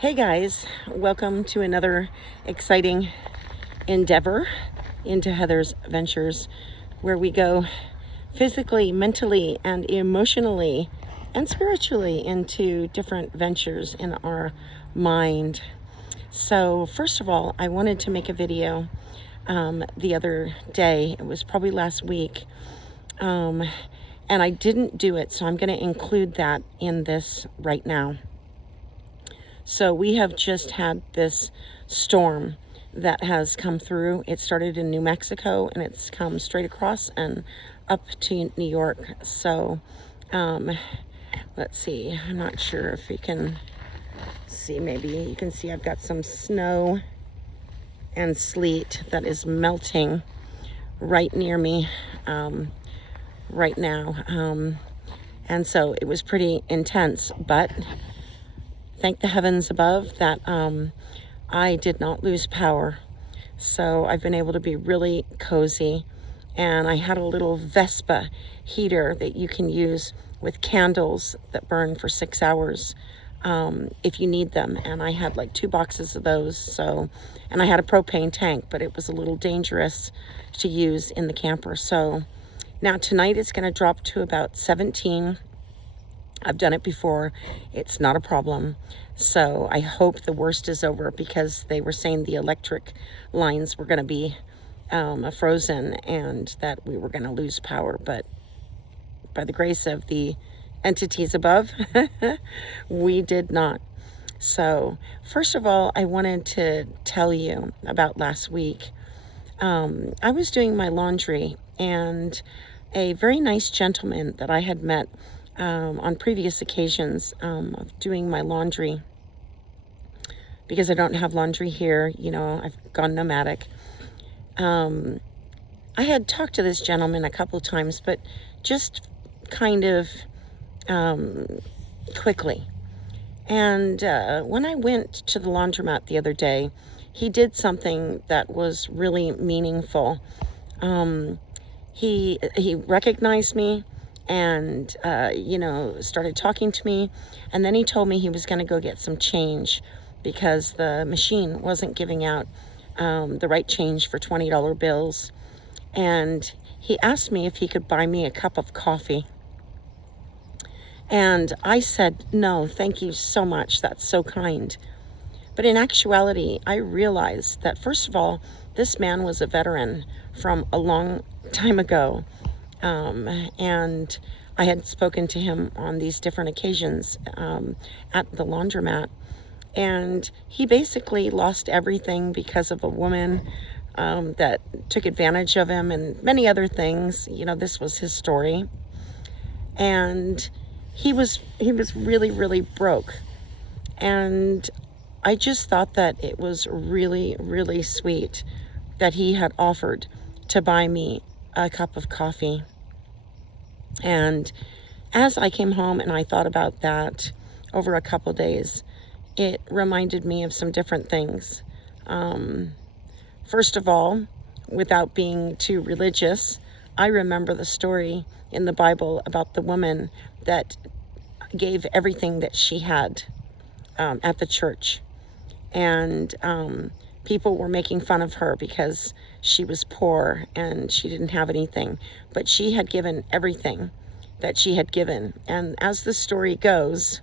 Hey guys, welcome to another exciting endeavor into Heather's Ventures, where we go physically, mentally, and emotionally and spiritually into different ventures in our mind. So first of all, I wanted to make a video the other day. It was probably last week, and I didn't do it, so I'm going to include that in this right now. So we have just had this storm that has come through. It started in New Mexico and it's come straight across and up to New York. So let's see, I'm not sure if you can see. Maybe you can see I've got some snow and sleet that is melting right near me right now. And so it was pretty intense, but thank the heavens above that I did not lose power. So I've been able to be really cozy. And I had a little Vespa heater that you can use with candles that burn for 6 hours if you need them. And I had like 2 boxes of those. So, and I had a propane tank, but it was a little dangerous to use in the camper. So now tonight it's going to drop to about 17. I've done it before. It's not a problem. So I hope the worst is over, because they were saying the electric lines were going to be frozen and that we were going to lose power. But by the grace of the entities above, we did not. So first of all, I wanted to tell you about last week. I was doing my laundry, and a very nice gentleman that I had met on previous occasions of doing my laundry, because I don't have laundry here, I've gone nomadic. I had talked to this gentleman a couple times, but just kind of quickly. And when I went to the laundromat the other day, he did something that was really meaningful. He recognized me and, started talking to me. And then he told me he was going to go get some change because the machine wasn't giving out the right change for $20 bills. And he asked me if he could buy me a cup of coffee. And I said, no, thank you so much. That's so kind. But in actuality, I realized that, first of all, this man was a veteran from a long time ago. And I had spoken to him on these different occasions at the laundromat. And he basically lost everything because of a woman that took advantage of him and many other things. This was his story. And he was really, really broke. And I just thought that it was really, really sweet that he had offered to buy me a cup of coffee. And as I came home and I thought about that over a couple days, it reminded me of some different things. First of all, without being too religious, I remember the story in the Bible about the woman that gave everything that she had at the church. And people were making fun of her because she was poor and she didn't have anything. But she had given everything that she had given. And as the story goes,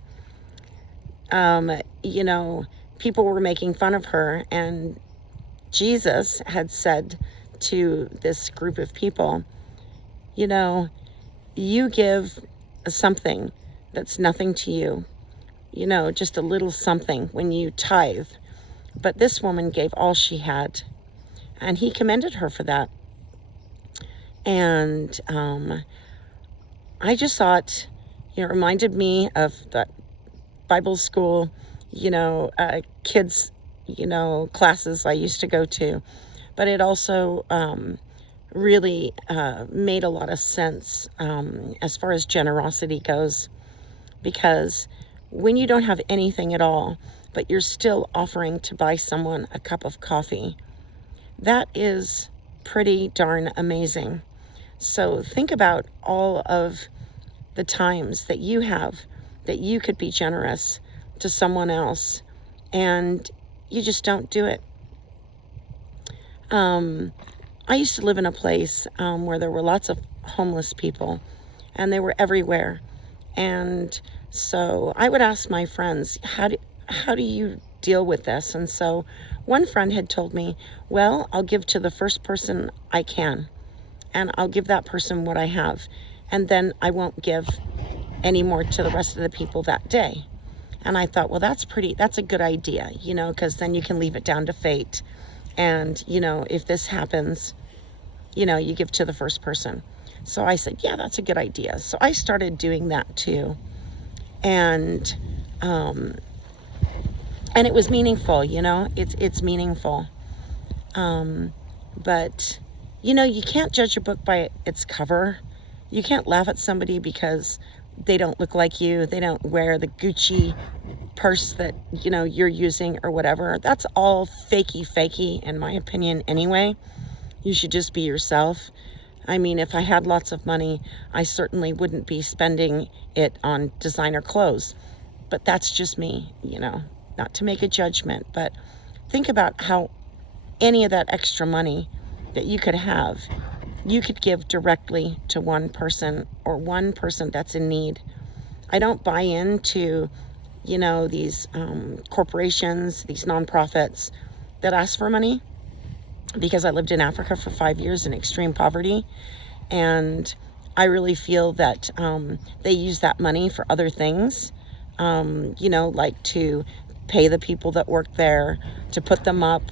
people were making fun of her. And Jesus had said to this group of people, you give something that's nothing to you, just a little something when you tithe. But this woman gave all she had, and he commended her for that. And I just thought, it reminded me of that Bible school, kids, classes I used to go to. But it also really made a lot of sense as far as generosity goes. Because when you don't have anything at all, but you're still offering to buy someone a cup of coffee, that is pretty darn amazing. So think about all of the times that you have that you could be generous to someone else and you just don't do it. I used to live in a place where there were lots of homeless people, and they were everywhere. And so I would ask my friends, how do you deal with this? And so one friend had told me, well, I'll give to the first person I can, and I'll give that person what I have, and then I won't give any more to the rest of the people that day. And I thought, well, that's a good idea, because then you can leave it down to fate. And, if this happens, you give to the first person. So I said, yeah, that's a good idea. So I started doing that too. And it was meaningful, it's meaningful. But, you can't judge a book by its cover. You can't laugh at somebody because they don't look like you. They don't wear the Gucci purse that, you're using or whatever. That's all fakey, in my opinion, anyway. You should just be yourself. I mean, if I had lots of money, I certainly wouldn't be spending it on designer clothes. But that's just me, not to make a judgment, but think about how any of that extra money that you could have, you could give directly to one person or one person that's in need. I don't buy into, these corporations, these nonprofits that ask for money, because I lived in Africa for 5 years in extreme poverty, and I really feel that they use that money for other things, like to pay the people that work there, to put them up,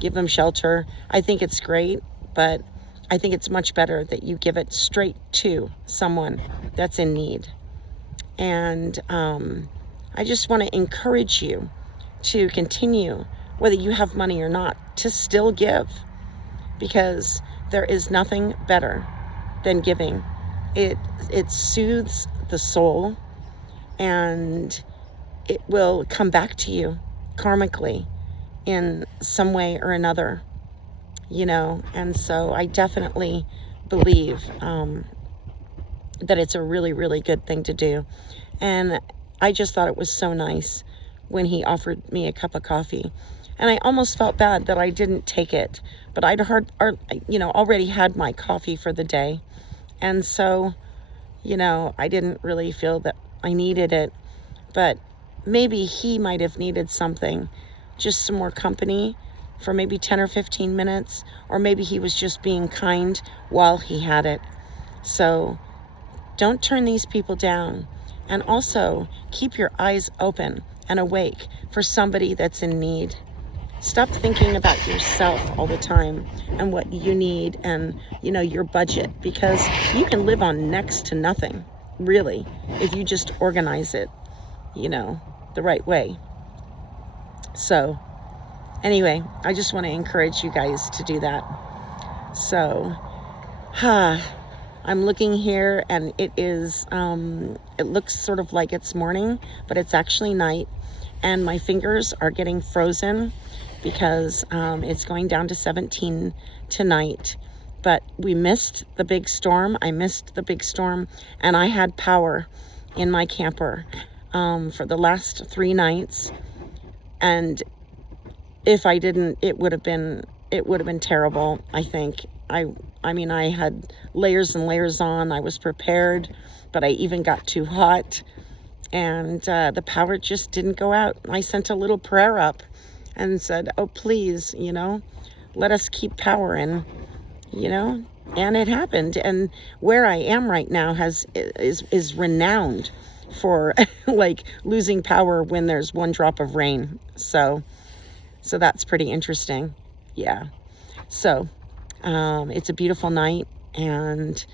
give them shelter. I think it's great, but I think it's much better that you give it straight to someone that's in need. And I just want to encourage you to continue, whether you have money or not, to still give, because there is nothing better than giving. It soothes the soul, and it will come back to you karmically in some way or another, and so I definitely believe that it's a really, really good thing to do. And I just thought it was so nice when he offered me a cup of coffee, and I almost felt bad that I didn't take it, but I'd already had my coffee for the day, and so I didn't really feel that I needed it. But maybe he might have needed something, just some more company for maybe 10 or 15 minutes, or maybe he was just being kind while he had it. So don't turn these people down, and also keep your eyes open and awake for somebody that's in need. Stop thinking about yourself all the time and what you need and, your budget, because you can live on next to nothing, really, if you just organize it, the right way. So anyway, I just want to encourage you guys to do that. So, I'm looking here, and it is, it looks sort of like it's morning, but it's actually night, and my fingers are getting frozen because it's going down to 17 tonight. But we missed the big storm. I missed the big storm, and I had power in my camper for the last 3 nights. And if I didn't, it would have been terrible, I think. I mean, I had layers and layers on. I was prepared, but I even got too hot, and the power just didn't go out. I sent a little prayer up and said, oh, please, let us keep power. And, and it happened. And where I am right now is renowned for like losing power when there's 1 drop of rain. So that's pretty interesting. Yeah. So it's a beautiful night, and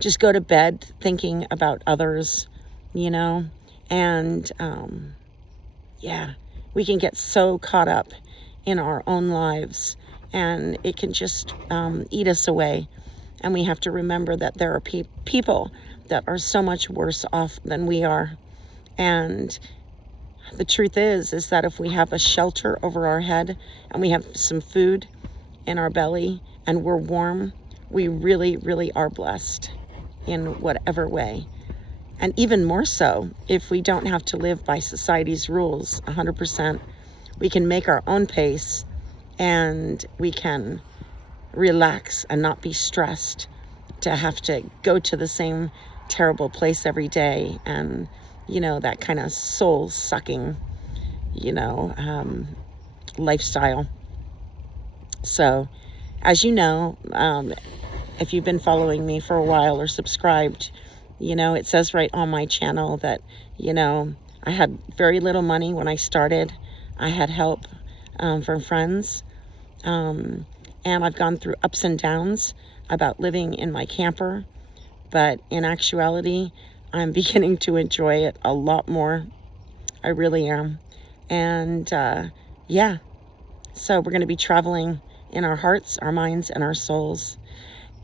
just go to bed thinking about others, and yeah, we can get so caught up in our own lives, and it can just eat us away. And we have to remember that there are people that are so much worse off than we are. And the truth is that if we have a shelter over our head and we have some food in our belly and we're warm, we really, really are blessed in whatever way. And even more so if we don't have to live by society's rules 100%. We can make our own pace, and we can relax and not be stressed to have to go to the same terrible place every day, and that kind of soul sucking lifestyle. So as you know, if you've been following me for a while or subscribed, it says right on my channel that I had very little money when I started. I had help from friends, and I've gone through ups and downs about living in my camper, but in actuality, I'm beginning to enjoy it a lot more. I really am. And yeah, so we're going to be traveling in our hearts, our minds, and our souls.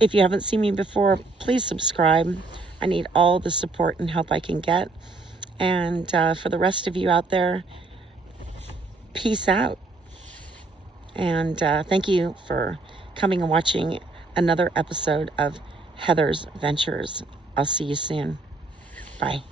If you haven't seen me before, please subscribe. I need all the support and help I can get. And for the rest of you out there, peace out. And thank you for coming and watching another episode of Heather's Ventures. I'll see you soon. Bye.